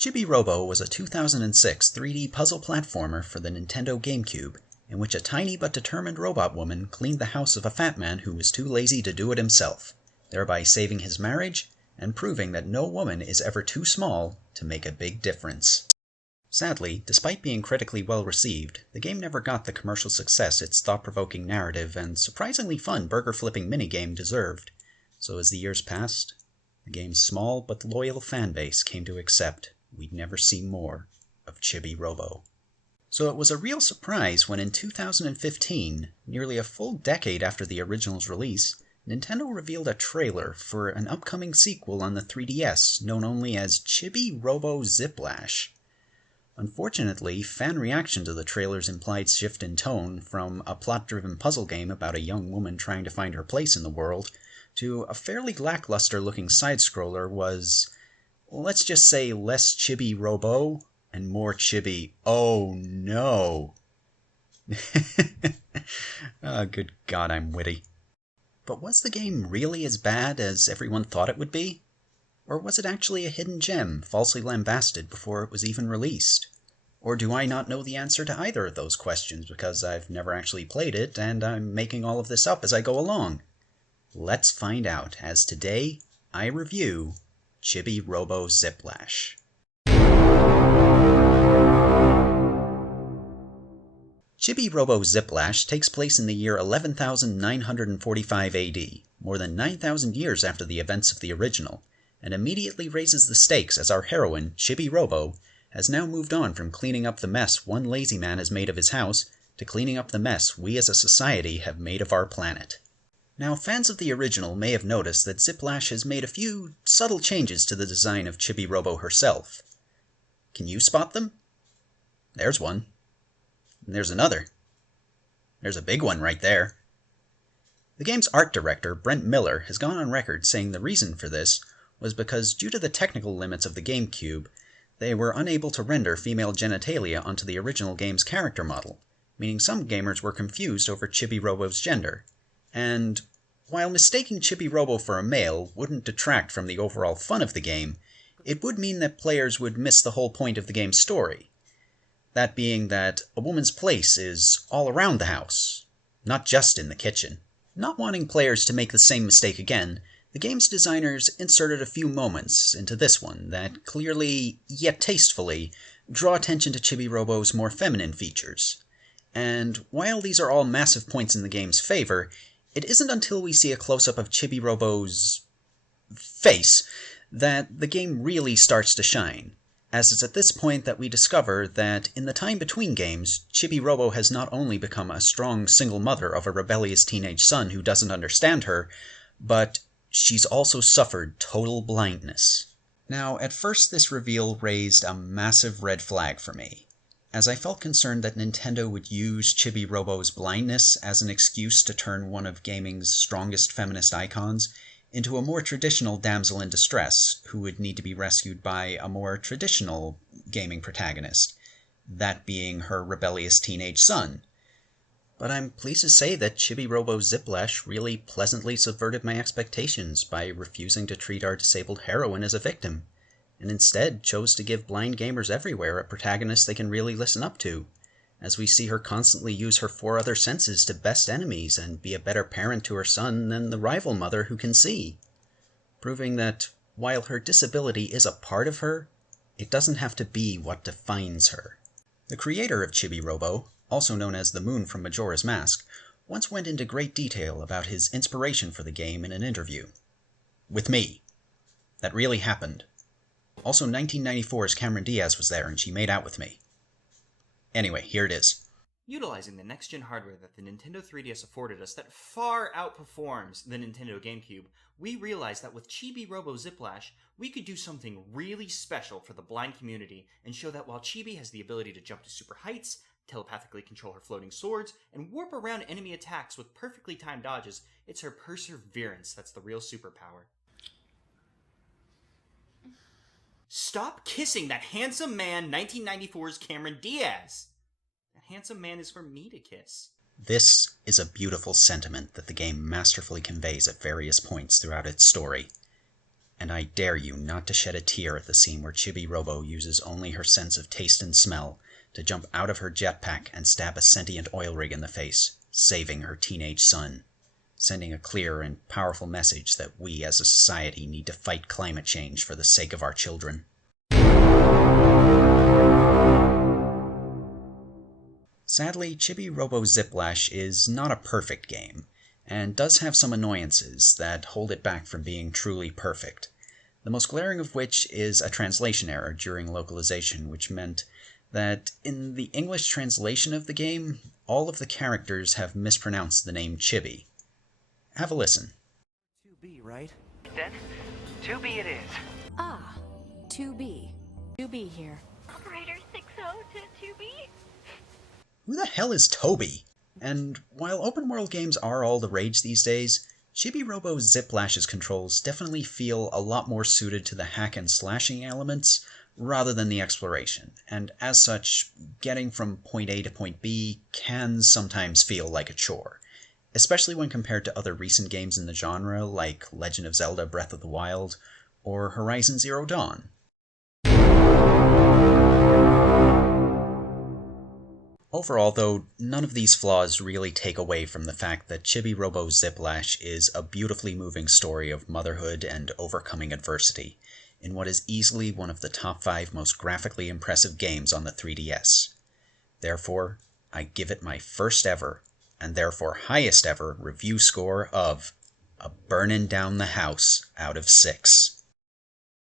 Chibi-Robo was a 2006 3D puzzle platformer for the Nintendo GameCube, in which a tiny but determined robot woman cleaned the house of a fat man who was too lazy to do it himself, thereby saving his marriage and proving that no woman is ever too small to make a big difference. Sadly, despite being critically well received, the game never got the commercial success its thought-provoking narrative and surprisingly fun burger-flipping minigame deserved, so as the years passed, the game's small but loyal fanbase came to accept we'd never see more of Chibi-Robo. So it was a real surprise when in 2015, nearly a full decade after the original's release, Nintendo revealed a trailer for an upcoming sequel on the 3DS known only as Chibi-Robo Ziplash. Unfortunately, fan reaction to the trailer's implied shift in tone from a plot-driven puzzle game about a young woman trying to find her place in the world to a fairly lackluster-looking side-scroller was, let's just say, less Chibi-Robo and more Chibi, oh no. Oh, good God, I'm witty. But was the game really as bad as everyone thought it would be? Or was it actually a hidden gem, falsely lambasted before it was even released? Or do I not know the answer to either of those questions because I've never actually played it and I'm making all of this up as I go along? Let's find out as today I review Chibi-Robo Ziplash. Chibi-Robo Ziplash takes place in the year 11,945 AD, more than 9,000 years after the events of the original, and immediately raises the stakes as our heroine, Chibi-Robo, has now moved on from cleaning up the mess one lazy man has made of his house to cleaning up the mess we as a society have made of our planet. Now, fans of the original may have noticed that Ziplash has made a few subtle changes to the design of Chibi-Robo herself. Can you spot them? There's one. And there's another. There's a big one right there. The game's art director, Brent Miller, has gone on record saying the reason for this was because due to the technical limits of the GameCube, they were unable to render female genitalia onto the original game's character model, meaning some gamers were confused over Chibi-Robo's gender. And while mistaking Chibi-Robo for a male wouldn't detract from the overall fun of the game, it would mean that players would miss the whole point of the game's story. That being that a woman's place is all around the house, not just in the kitchen. Not wanting players to make the same mistake again, the game's designers inserted a few moments into this one that clearly, yet tastefully, draw attention to Chibi-Robo's more feminine features. And while these are all massive points in the game's favor, it isn't until we see a close-up of Chibi-Robo's face that the game really starts to shine, as it's at this point that we discover that in the time between games, Chibi-Robo has not only become a strong single mother of a rebellious teenage son who doesn't understand her, but she's also suffered total blindness. Now, at first this reveal raised a massive red flag for me, as I felt concerned that Nintendo would use Chibi-Robo's blindness as an excuse to turn one of gaming's strongest feminist icons into a more traditional damsel in distress who would need to be rescued by a more traditional gaming protagonist, that being her rebellious teenage son. But I'm pleased to say that Chibi-Robo Ziplash really pleasantly subverted my expectations by refusing to treat our disabled heroine as a victim, and instead chose to give blind gamers everywhere a protagonist they can really listen up to, as we see her constantly use her 4 other senses to best enemies and be a better parent to her son than the rival mother who can see, proving that while her disability is a part of her, it doesn't have to be what defines her. The creator of Chibi-Robo, also known as the Moon from Majora's Mask, once went into great detail about his inspiration for the game in an interview. With me. That really happened. Also, 1994's Cameron Diaz was there and she made out with me. Anyway, here it is. Utilizing the next-gen hardware that the Nintendo 3DS afforded us that far outperforms the Nintendo GameCube, we realized that with Chibi-Robo Ziplash, we could do something really special for the blind community and show that while Chibi has the ability to jump to super heights, telepathically control her floating swords, and warp around enemy attacks with perfectly timed dodges, it's her perseverance that's the real superpower. Stop kissing that handsome man 1994's Cameron Diaz! That handsome man is for me to kiss. This is a beautiful sentiment that the game masterfully conveys at various points throughout its story. And I dare you not to shed a tear at the scene where Chibi-Robo uses only her sense of taste and smell to jump out of her jetpack and stab a sentient oil rig in the face, saving her teenage son, sending a clear and powerful message that we as a society need to fight climate change for the sake of our children. Sadly, Chibi-Robo Ziplash is not a perfect game, and does have some annoyances that hold it back from being truly perfect. The most glaring of which is a translation error during localization, which meant that in the English translation of the game, all of the characters have mispronounced the name Chibi. Have a listen. 2B, right? Then, 2B it is. Ah, 2B. 2B here. Operator 60 to 2B? Who the hell is Toby? And while open world games are all the rage these days, Chibi-Robo Ziplash's controls definitely feel a lot more suited to the hack and slashing elements rather than the exploration, and as such, getting from point A to point B can sometimes feel like a chore, especially when compared to other recent games in the genre like Legend of Zelda Breath of the Wild or Horizon Zero Dawn. Overall, though, none of these flaws really take away from the fact that Chibi-Robo Ziplash is a beautifully moving story of motherhood and overcoming adversity, in what is easily one of the top 5 most graphically impressive games on the 3DS. Therefore, I give it my first ever, and therefore highest ever, review score of a burnin' down the house out of 6.